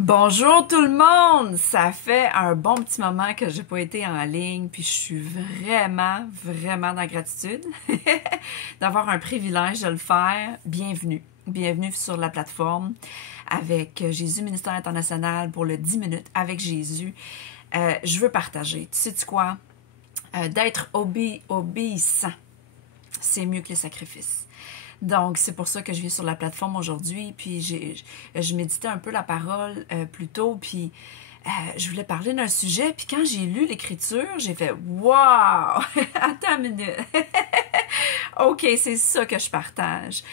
Bonjour tout le monde! Ça fait un bon petit moment que j'ai pas été en ligne, puis je suis vraiment dans la gratitude d'avoir un privilège de le faire. Bienvenue. Bienvenue sur la plateforme avec Jésus Ministère International pour le 10 minutes avec Jésus. Je veux partager. Tu sais quoi? D'être obéissant, c'est mieux que les sacrifices. Donc, c'est pour ça que je viens sur la plateforme aujourd'hui, puis je méditais un peu la parole plus tôt, puis je voulais parler d'un sujet, puis quand j'ai lu l'Écriture, j'ai fait « Wow! Attends une minute! OK, c'est ça que je partage. »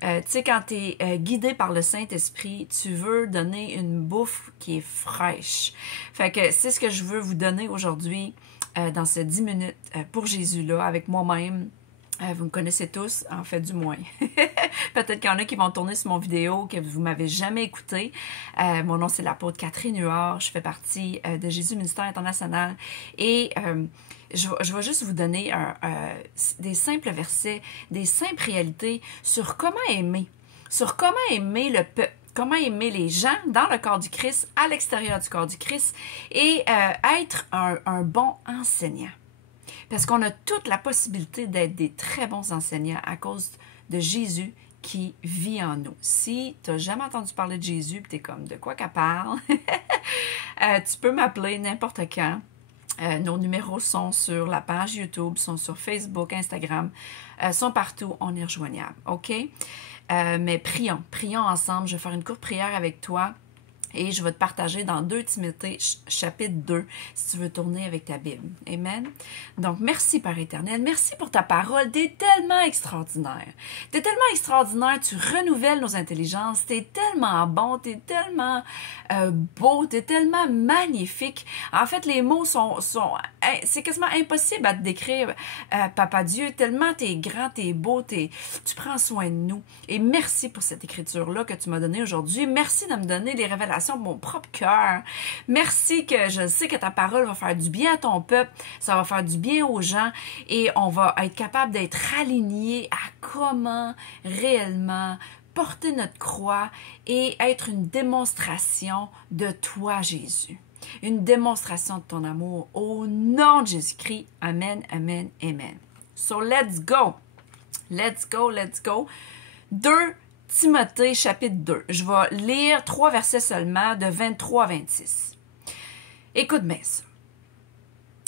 Tu sais, quand tu es guidé par le Saint-Esprit, tu veux donner une bouffe qui est fraîche. Fait que c'est ce que je veux vous donner aujourd'hui dans ces 10 minutes pour Jésus-là, avec moi-même. Vous me connaissez tous, en fait du moins. Peut-être qu'il y en a qui vont tourner sur mon vidéo que vous m'avez jamais écouté. Mon nom c'est l'apôtre Catherine Huard. Je fais partie de Jésus Ministère International. Et je vais juste vous donner des simples versets, des simples réalités sur comment aimer. Sur comment aimer le peuple. Comment aimer les gens dans le corps du Christ, à l'extérieur du corps du Christ. Et être un bon enseignant. Parce qu'on a toute la possibilité d'être des très bons enseignants à cause de Jésus qui vit en nous. Si tu n'as jamais entendu parler de Jésus, tu es comme, de quoi qu'elle parle? Tu peux m'appeler n'importe quand. Nos numéros sont sur la page YouTube, sont sur Facebook, Instagram, sont partout, on est rejoignable, OK? Mais prions ensemble. Je vais faire une courte prière avec toi. Et je vais te partager dans 2 Timothée, chapitre 2, si tu veux tourner avec ta Bible. Amen. Donc, merci Père éternel. Merci pour ta parole. Tu es tellement extraordinaire. Tu es tellement extraordinaire. Tu renouvelles nos intelligences. Tu es tellement bon. Tu es tellement beau. Tu es tellement magnifique. En fait, les mots c'est quasiment impossible à te décrire, Papa Dieu, tellement tu es grand, tu es beau, tu prends soin de nous. Et merci pour cette écriture-là que tu m'as donnée aujourd'hui. Merci de me donner les révélations de mon propre cœur. Merci que je sais que ta parole va faire du bien à ton peuple, ça va faire du bien aux gens et on va être capable d'être alignés à comment réellement porter notre croix et être une démonstration de toi, Jésus. Une démonstration de ton amour au nom de Jésus-Christ. Amen, amen, amen. So let's go. Let's go, let's go. 2 Timothée, chapitre 2. Je vais lire 3 versets seulement, de 23 à 26. Écoute bien ça.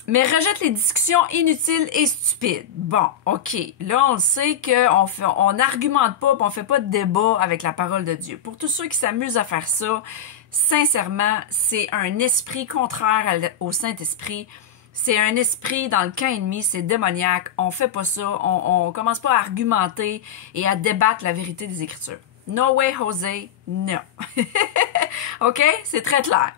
Mais rejette les discussions inutiles et stupides. Bon, OK. Là, on le sait qu'on n'argumente pas, on ne fait pas de débat avec la parole de Dieu. Pour tous ceux qui s'amusent à faire ça, sincèrement, c'est un esprit contraire au Saint-Esprit. C'est un esprit dans le camp ennemi, c'est démoniaque. On fait pas ça. On commence pas à argumenter et à débattre la vérité des Écritures. No way, José, non. OK? C'est très clair.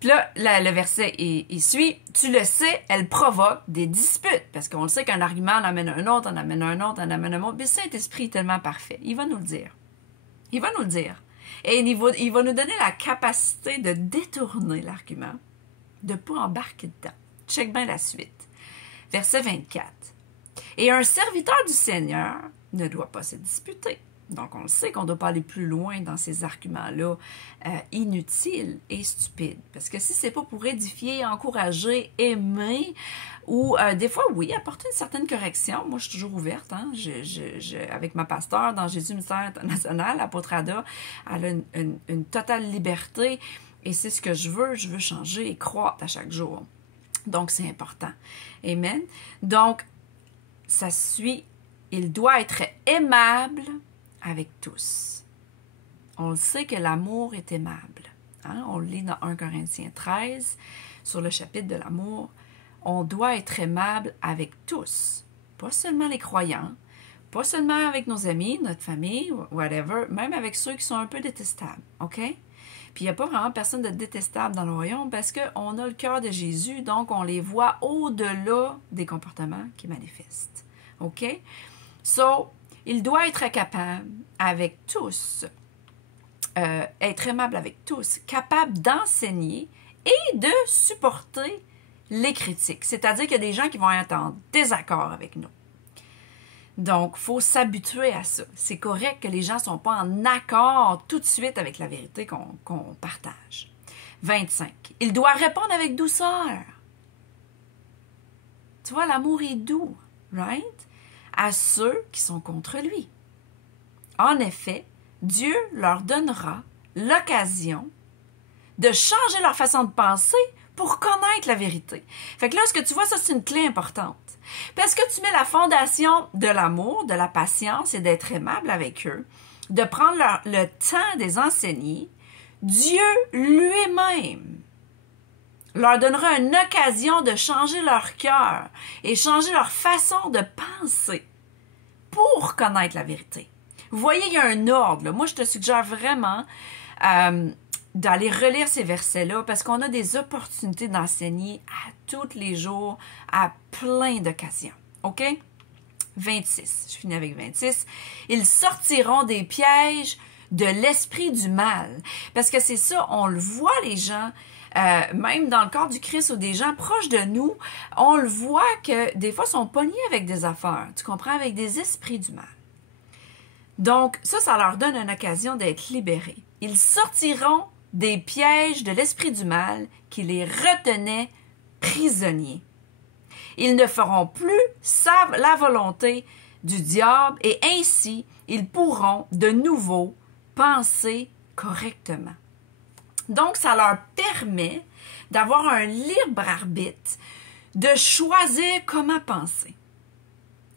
Puis là, le verset, il suit. Tu le sais, elle provoque des disputes. Parce qu'on le sait qu'un argument en amène un autre, en amène un autre, en amène un autre. Mais le Saint-Esprit est tellement parfait. Il va nous le dire. Il va nous le dire. Et il va nous donner la capacité de détourner l'argument, de ne pas embarquer dedans. Check bien la suite. Verset 24. Et un serviteur du Seigneur ne doit pas se disputer. Donc, on le sait qu'on ne doit pas aller plus loin dans ces arguments-là inutiles et stupides. Parce que si ce n'est pas pour édifier, encourager, aimer, ou des fois, oui, apporter une certaine correction. Moi, je suis toujours ouverte. Hein? Avec ma pasteure dans Jésus Ministère International, l'apôtre Ada, elle a une totale liberté. Et c'est ce que je veux changer et croître à chaque jour. Donc, c'est important. Amen. Donc, ça suit, il doit être aimable avec tous. On le sait que l'amour est aimable. Hein? On le lit dans 1 Corinthiens 13, sur le chapitre de l'amour. On doit être aimable avec tous. Pas seulement les croyants, pas seulement avec nos amis, notre famille, whatever, même avec ceux qui sont un peu détestables. OK? Puis il n'y a pas vraiment personne de détestable dans le royaume parce qu'on a le cœur de Jésus, donc on les voit au-delà des comportements qui manifestent. OK? So, il doit être capable avec tous, être aimable avec tous, capable d'enseigner et de supporter les critiques. C'est-à-dire qu'il y a des gens qui vont être en désaccord avec nous. Donc, il faut s'habituer à ça. C'est correct que les gens ne sont pas en accord tout de suite avec la vérité qu'on partage. 25. Il doit répondre avec douceur. Tu vois, l'amour est doux, right? À ceux qui sont contre lui. En effet, Dieu leur donnera l'occasion de changer leur façon de penser pour connaître la vérité. Fait que là, ce que tu vois, ça, c'est une clé importante. Parce que tu mets la fondation de l'amour, de la patience et d'être aimable avec eux, de prendre le temps de les enseigner, Dieu lui-même leur donnera une occasion de changer leur cœur et changer leur façon de penser pour connaître la vérité. Vous voyez, il y a un ordre. Là. Moi, je te suggère vraiment d'aller relire ces versets-là parce qu'on a des opportunités d'enseigner à tous les jours, à plein d'occasions. OK? 26. Je finis avec 26. Ils sortiront des pièges de l'esprit du mal. Parce que c'est ça, on le voit, les gens, même dans le corps du Christ ou des gens proches de nous, on le voit que des fois, ils sont pognés avec des affaires. Tu comprends? Avec des esprits du mal. Donc, ça leur donne une occasion d'être libérés. Ils sortiront des pièges de l'esprit du mal qui les retenait prisonniers. Ils ne feront plus la volonté du diable et ainsi, ils pourront de nouveau penser correctement. Donc, ça leur permet d'avoir un libre arbitre, de choisir comment penser.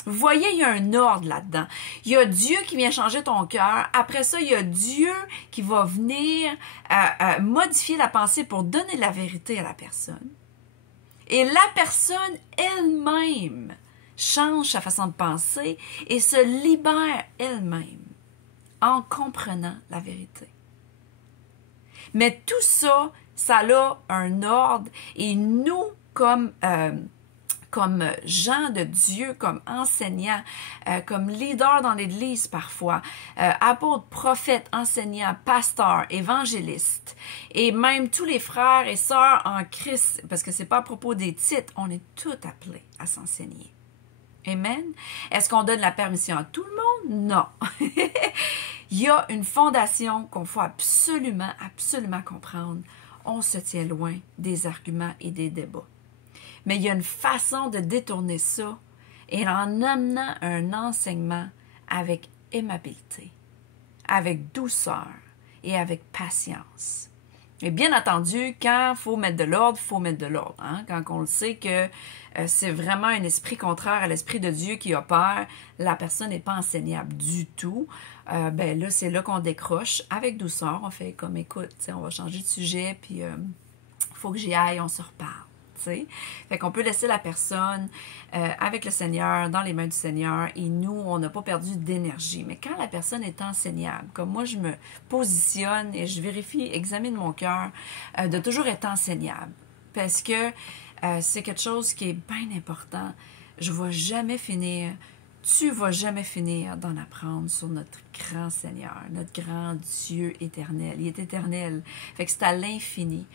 Vous voyez, il y a un ordre là-dedans. Il y a Dieu qui vient changer ton cœur. Après ça, il y a Dieu qui va venir modifier la pensée pour donner la vérité à la personne. Et la personne elle-même change sa façon de penser et se libère elle-même en comprenant la vérité. Mais tout ça, ça a un ordre et nous, comme gens de Dieu, comme enseignants, comme leaders dans l'Église parfois, apôtres, prophètes, enseignants, pasteurs, évangélistes, et même tous les frères et sœurs en Christ, parce que c'est pas à propos des titres, on est tous appelés à s'enseigner. Amen. Est-ce qu'on donne la permission à tout le monde? Non. Il y a une fondation qu'on faut absolument, absolument comprendre. On se tient loin des arguments et des débats. Mais il y a une façon de détourner ça et en amenant un enseignement avec aimabilité, avec douceur et avec patience. Et bien entendu, quand il faut mettre de l'ordre, il faut mettre de l'ordre. Hein? Quand on le sait que c'est vraiment un esprit contraire à l'esprit de Dieu qui opère, la personne n'est pas enseignable du tout. Ben là, c'est là qu'on décroche avec douceur. On fait comme, écoute, on va changer de sujet, puis il faut que j'y aille, on se reparle. T'sais. Fait qu'on peut laisser la personne avec le Seigneur, dans les mains du Seigneur, et nous, on n'a pas perdu d'énergie. Mais quand la personne est enseignable, comme moi, je me positionne et je vérifie, examine mon cœur, de toujours être enseignable. Parce que c'est quelque chose qui est bien important. Je ne vais jamais finir, tu ne vas jamais finir d'en apprendre sur notre grand Seigneur, notre grand Dieu éternel. Il est éternel. Fait que c'est à l'infini.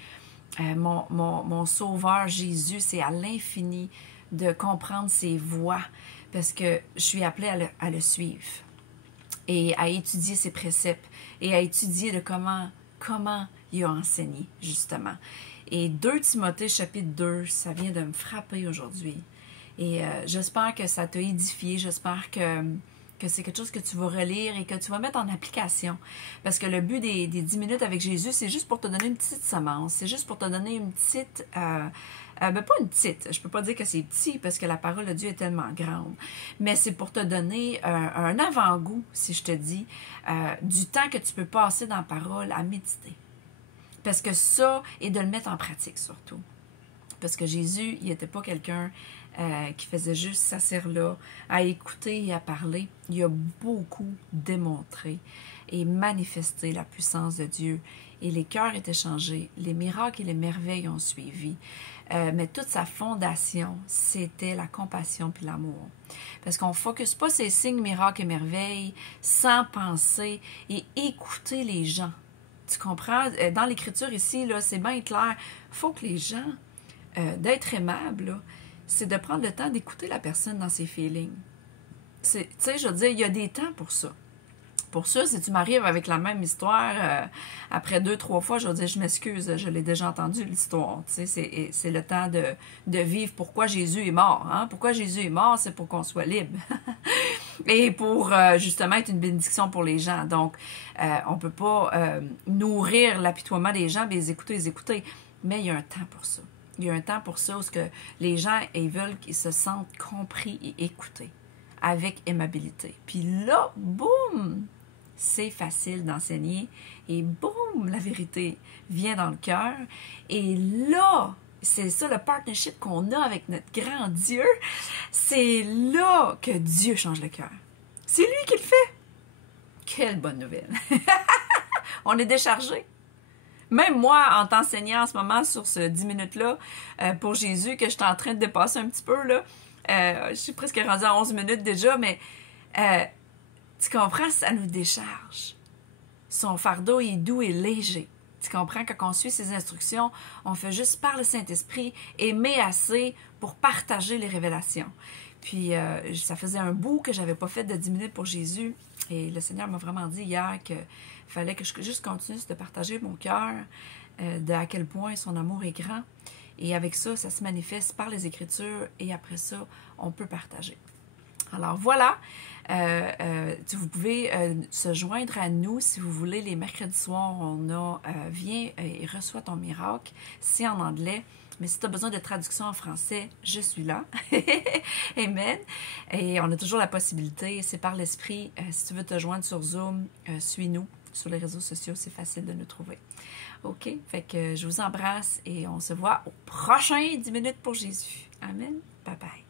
Mon sauveur Jésus, c'est à l'infini de comprendre ses voies parce que je suis appelée à le suivre et à étudier ses préceptes et à étudier de comment il a enseigné, justement. Et 2 Timothée, chapitre 2, ça vient de me frapper aujourd'hui. Et j'espère que ça t'a édifié, j'espère que c'est quelque chose que tu vas relire et que tu vas mettre en application. Parce que le but des 10 minutes avec Jésus, c'est juste pour te donner une petite semence. C'est juste pour te donner une petite... pas une petite, je peux pas dire que c'est petit parce que la parole de Dieu est tellement grande. Mais c'est pour te donner un avant-goût, si je te dis, du temps que tu peux passer dans la parole à méditer. Parce que ça, et de le mettre en pratique surtout. Parce que Jésus, il n'était pas quelqu'un qui faisait juste s'asseoir là, à écouter et à parler. Il a beaucoup démontré et manifesté la puissance de Dieu. Et les cœurs étaient changés, les miracles et les merveilles ont suivi. Mais toute sa fondation, c'était la compassion puis l'amour. Parce qu'on ne focus pas ces signes, miracles et merveilles sans penser et écouter les gens. Tu comprends? Dans l'Écriture ici, là, c'est bien clair. Il faut que les gens, d'être aimables, là, c'est de prendre le temps d'écouter la personne dans ses feelings. tu sais, je veux dire, il y a des temps pour ça. Pour ça, si tu m'arrives avec la même histoire, après 2-3 fois, je vais dire, je m'excuse, je l'ai déjà entendu l'histoire. Tu sais, c'est le temps de vivre pourquoi Jésus est mort. Hein? Pourquoi Jésus est mort, c'est pour qu'on soit libre. Et pour, justement, être une bénédiction pour les gens. Donc, on ne peut pas nourrir l'apitoiement des gens, les écouter. Mais il y a un temps pour ça. Il y a un temps pour ça où que les gens, ils veulent qu'ils se sentent compris et écoutés avec aimabilité. Puis là, boum! C'est facile d'enseigner et boum, la vérité vient dans le cœur. Et là, c'est ça le partnership qu'on a avec notre grand Dieu. C'est là que Dieu change le cœur. C'est lui qui le fait. Quelle bonne nouvelle. On est déchargé. Même moi, en t'enseignant en ce moment sur ce 10 minutes-là pour Jésus, que je suis en train de dépasser un petit peu, là, je suis presque rendue à 11 minutes déjà, mais tu comprends, ça nous décharge. Son fardeau est doux et léger. Tu comprends, quand on suit ses instructions, on fait juste par le Saint-Esprit aimer assez pour partager les révélations. Puis, ça faisait un bout que j'avais pas fait de 10 minutes pour Jésus. Et le Seigneur m'a vraiment dit hier qu'il fallait que je juste continue de partager mon cœur, de à quel point son amour est grand. Et avec ça, ça se manifeste par les Écritures. Et après ça, on peut partager. Alors voilà, vous pouvez se joindre à nous si vous voulez. Les mercredis soirs, on a Viens et reçois ton miracle. C'est en anglais, mais si tu as besoin de traduction en français, je suis là. Amen. Et on a toujours la possibilité, c'est par l'Esprit. Si tu veux te joindre sur Zoom, suis-nous sur les réseaux sociaux, c'est facile de nous trouver. OK? Fait que je vous embrasse et on se voit au prochain 10 minutes pour Jésus. Amen. Bye bye.